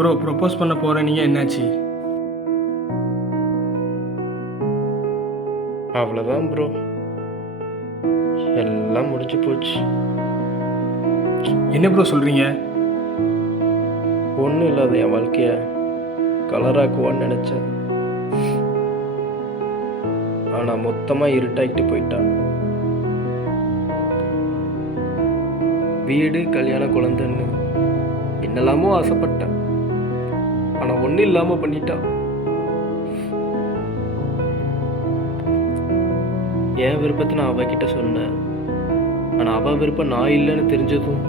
Bro propose பண்ண போகிற நீங்கள் என்னாச்சு? அவ்வளோதான் ப்ரோ, எல்லாம் முடிஞ்சு போச்சு. என்ன ப்ரோ சொல்கிறீங்க? ஒன்றும் இல்லாத என் வாழ்க்கைய கலராக்குவான்னு நினச்சேன். ஆனால் மொத்தமாக இருட்டாக்கிட்டு போயிட்டா. வீடு, கல்யாண, குழந்தைன்னு என்னெல்லாமோ ஆசைப்பட்டேன். ஆனால் ஒன்றும் இல்லாமல் பண்ணிட்டா. என் விருப்பத்தை நான் அவகிட்ட சொன்னேன். ஆனால் அவள் விருப்பம் நான் இல்லைன்னு தெரிஞ்சதும்